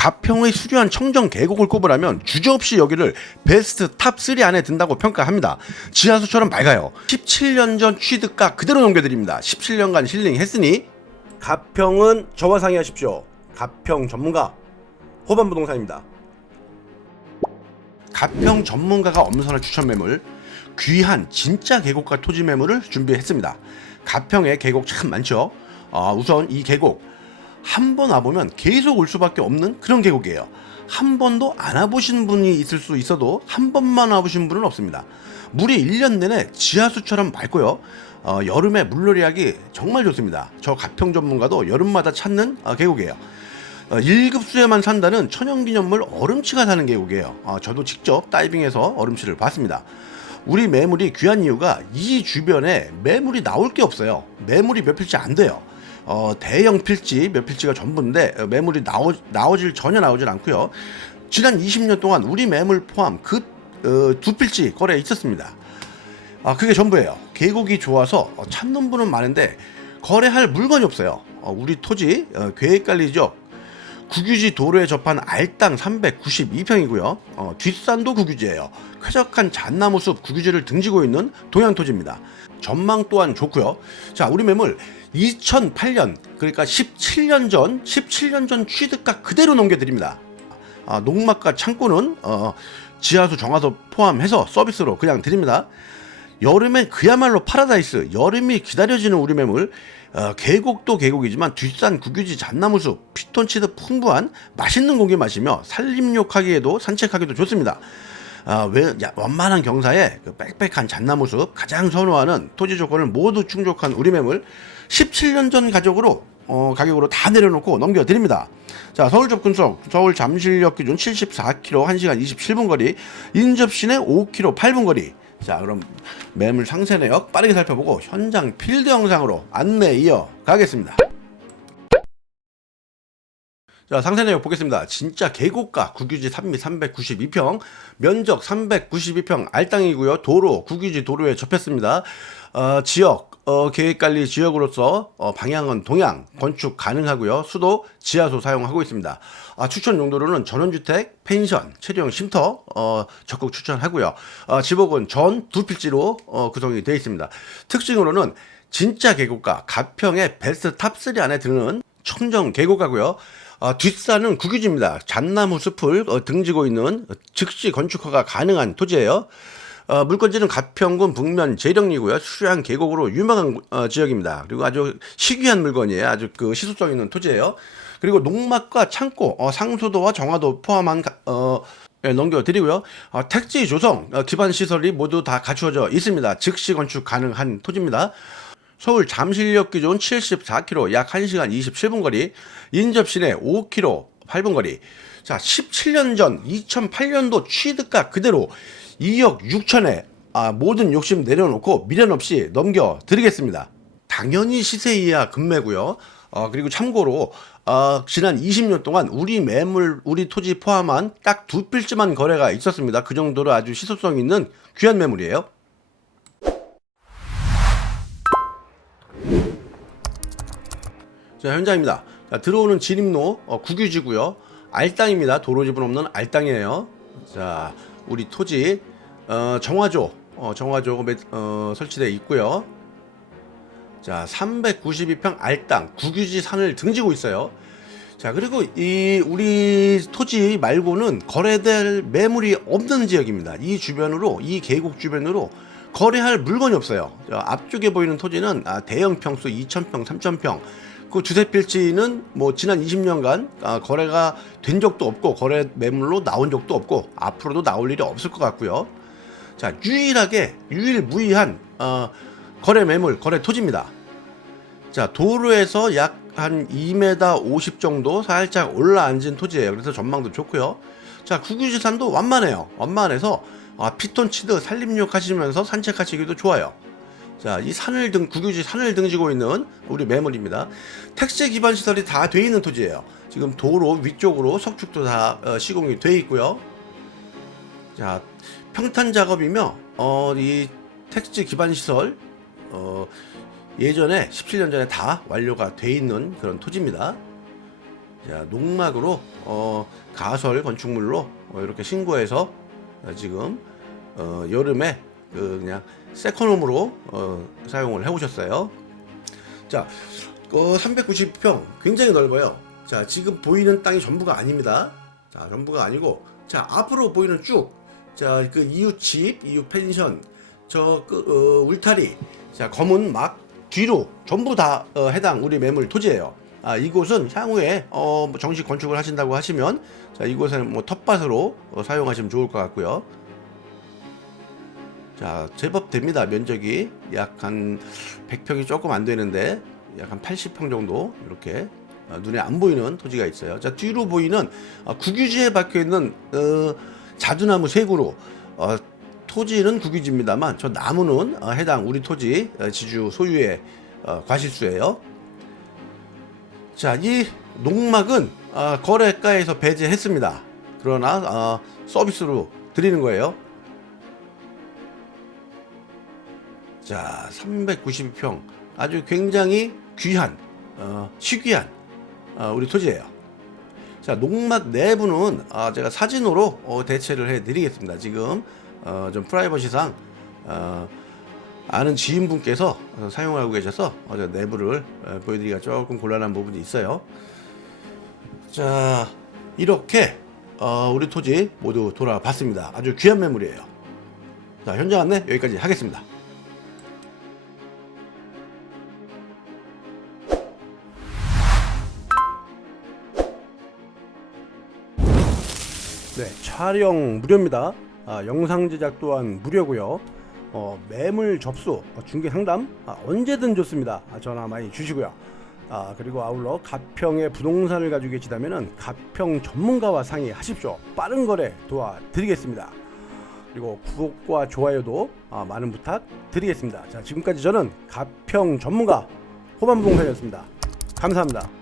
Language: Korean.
가평의 수려한 청정 계곡을 꼽으라면 주저없이 여기를 베스트 탑3 안에 든다고 평가합니다. 지하수처럼 맑아요. 17년 전 취득가 그대로 넘겨드립니다. 17년간 힐링했으니 가평은 저와 상의하십시오. 가평 전문가 호반부동산입니다. 가평 전문가가 엄선한 추천 매물 귀한 진짜 계곡과 토지 매물을 준비했습니다. 가평에 계곡 참 많죠. 아, 우선 이 계곡 한 번 와보면 계속 올 수밖에 없는 그런 계곡이에요. 한 번도 안 와보신 분이 있을 수 있어도 한 번만 와보신 분은 없습니다. 물이 1년 내내 지하수처럼 맑고요. 어, 여름에 물놀이하기 정말 좋습니다. 저 가평 전문가도 여름마다 찾는 어, 계곡이에요. 어, 1급수에만 산다는 천연기념물 얼음치가 사는 계곡이에요. 어, 저도 직접 다이빙해서 얼음치를 봤습니다. 우리 매물이 귀한 이유가 이 주변에 매물이 나올 게 없어요. 매물이 몇 필지 안 돼요. 어, 대형 필지 몇 필지가 전부인데 어, 매물이 나오, 나오질 전혀 나오질 않고요. 지난 20년 동안 우리 매물 포함 그두 필지 거래에 있었습니다. 아, 그게 전부예요. 계곡이 좋아서 어, 찾는 분은 많은데 거래할 물건이 없어요. 어, 우리 토지 어, 계획관리적 국유지 도로에 접한 알땅 392평이고요. 어, 뒷산도 국유지예요. 쾌적한 잣나무숲 국유지를 등지고 있는 동양 토지입니다. 전망 또한 좋고요. 자, 우리 매물 2008년 그러니까 17년 전 17년 전 취득가 그대로 넘겨드립니다. 아, 농막과 창고는 어, 지하수 정화도 포함해서 서비스로 그냥 드립니다. 여름엔 그야말로 파라다이스 여름이 기다려지는 우리 매물 어, 계곡도 계곡이지만 뒷산 국유지 잣나무숲 피톤치드 풍부한 맛있는 공기 마시며 산림욕하기에도 산책하기도 좋습니다. 아, 왜 야, 완만한 경사에 그 빽빽한 잣나무숲 가장 선호하는 토지 조건을 모두 충족한 우리 매물 17년 전 가격으로 어, 가격으로 다 내려놓고 넘겨드립니다. 자, 서울 접근속, 서울 잠실역 기준 74km 1시간 27분 거리, 인접 시내 5km 8분 거리. 자, 그럼 매물 상세 내역 빠르게 살펴보고 현장 필드 영상으로 안내 이어 가겠습니다. 자, 상세 내역 보겠습니다. 진짜 계곡가 국유지 3미 392평, 면적 392평 알땅이고요. 도로, 국유지 도로에 접했습니다. 어, 지역, 어, 계획관리 지역으로서 어, 방향은 동향, 건축 가능하고요. 수도 지하수 사용하고 있습니다. 아, 추천 용도로는 전원주택, 펜션, 체류형 쉼터 어, 적극 추천하고요. 어, 지목은 전 두 필지로 어, 구성이 되어 있습니다. 특징으로는 진짜 계곡가 가평의 베스트 탑3 안에 드는 청정 계곡가고요. 어, 뒷산은 국유지입니다. 잣나무 숲을 어, 등지고 있는 즉시 건축허가 가능한 토지예요. 어, 물건지는 가평군 북면 재령리고요. 수려한 계곡으로 유명한 어, 지역입니다. 그리고 아주 희귀한 물건이에요. 아주 그 시소성 있는 토지예요. 그리고 농막과 창고, 어, 상수도와 정화도 포함한 가- 어, 예, 넘겨드리고요. 어, 택지 조성 어, 기반 시설이 모두 다 갖추어져 있습니다. 즉시 건축 가능한 토지입니다. 서울 잠실역 기준 74km 약 1시간 27분 거리, 인접 시내 5km 8분 거리. 자, 17년 전 2008년도 취득가 그대로 2억 6천에 아, 모든 욕심 내려놓고 미련 없이 넘겨 드리겠습니다. 당연히 시세 이하 금매고요. 어, 그리고 참고로 어, 지난 20년 동안 우리 매물, 우리 토지 포함한 딱 두 필지만 거래가 있었습니다. 그 정도로 아주 시소성 있는 귀한 매물이에요. 자, 현장입니다. 자, 들어오는 진입로 어, 국유지고요. 알땅입니다. 도로집은 없는 알땅이에요. 자, 우리 토지 어, 정화조, 어, 정화조 매, 어, 설치되어 있고요. 자, 392평 알땅 국유지 산을 등지고 있어요. 자, 그리고 이 우리 토지 말고는 거래될 매물이 없는 지역입니다. 이 주변으로 이 계곡 주변으로 거래할 물건이 없어요. 저 앞쪽에 보이는 토지는 아, 대형 평수 2,000평, 3,000평. 그 주세 필지는 뭐 지난 20년간 아, 거래가 된 적도 없고 거래 매물로 나온 적도 없고 앞으로도 나올 일이 없을 것 같고요. 자, 유일하게 유일무이한 어, 거래 매물, 거래 토지입니다. 자, 도로에서 약 한 2m 50 정도 살짝 올라앉은 토지예요. 그래서 전망도 좋고요. 자, 구규지산도 완만해요. 완만해서 아, 피톤치드 산림욕 하시면서 산책하시기도 좋아요. 자, 이 산을 등 국유지 산을 등지고 있는 우리 매물입니다. 택시 기반 시설이 다 돼 있는 토지예요. 지금 도로 위쪽으로 석축도 다 어, 시공이 돼 있고요. 자, 평탄 작업이며 어, 이 택지 기반 시설 어, 예전에 17년 전에 다 완료가 돼 있는 그런 토지입니다. 자, 농막으로 어, 가설 건축물로 어, 이렇게 신고해서 어, 지금 어, 여름에 그 그냥 세컨홈으로 어, 사용을 해오셨어요. 자, 어, 390평 굉장히 넓어요. 자, 지금 보이는 땅이 전부가 아닙니다. 자, 전부가 아니고, 자, 앞으로 보이는 쭉, 자, 그 이웃집, 이웃 펜션, 저, 그, 어, 울타리, 자, 검은 막 뒤로 전부 다 어, 해당 우리 매물 토지예요. 아, 이곳은 향후에 어, 뭐 정식 건축을 하신다고 하시면, 자, 이곳은 뭐 텃밭으로 어, 사용하시면 좋을 것 같고요. 자, 제법 됩니다. 면적이 약 한 100평이 조금 안 되는데 약 한 80평 정도 이렇게 어, 눈에 안 보이는 토지가 있어요. 자, 뒤로 보이는 어, 국유지에 박혀 있는 어, 자두나무 세 그루. 어, 토지는 국유지입니다만 저 나무는 어, 해당 우리 토지 어, 지주 소유의 어, 과실수예요. 자, 이 농막은 어, 거래가에서 배제했습니다. 그러나 어, 서비스로 드리는 거예요. 자, 392평 아주 굉장히 귀한 어, 시귀한 어, 우리 토지예요. 자, 농막 내부는 아, 제가 사진으로 어, 대체를 해드리겠습니다. 지금 어, 좀 프라이버시상 어, 아는 지인분께서 어, 사용하고 계셔서 어, 저 내부를 어, 보여드리기가 조금 곤란한 부분이 있어요. 자, 이렇게 어, 우리 토지 모두 돌아봤습니다. 아주 귀한 매물이에요. 자, 현장 안내 여기까지 하겠습니다. 네, 촬영 무료입니다. 아, 영상 제작 또한 무료고요. 어, 매물 접수, 어, 중개 상담 아, 언제든 좋습니다. 아, 전화 많이 주시고요. 아, 그리고 아울러 가평에 부동산을 가지고 계시다면 가평 전문가와 상의하십시오. 빠른 거래 도와드리겠습니다. 그리고 구독과 좋아요도 아, 많은 부탁 드리겠습니다. 자, 지금까지 저는 가평 전문가 호반부동산이었습니다. 감사합니다.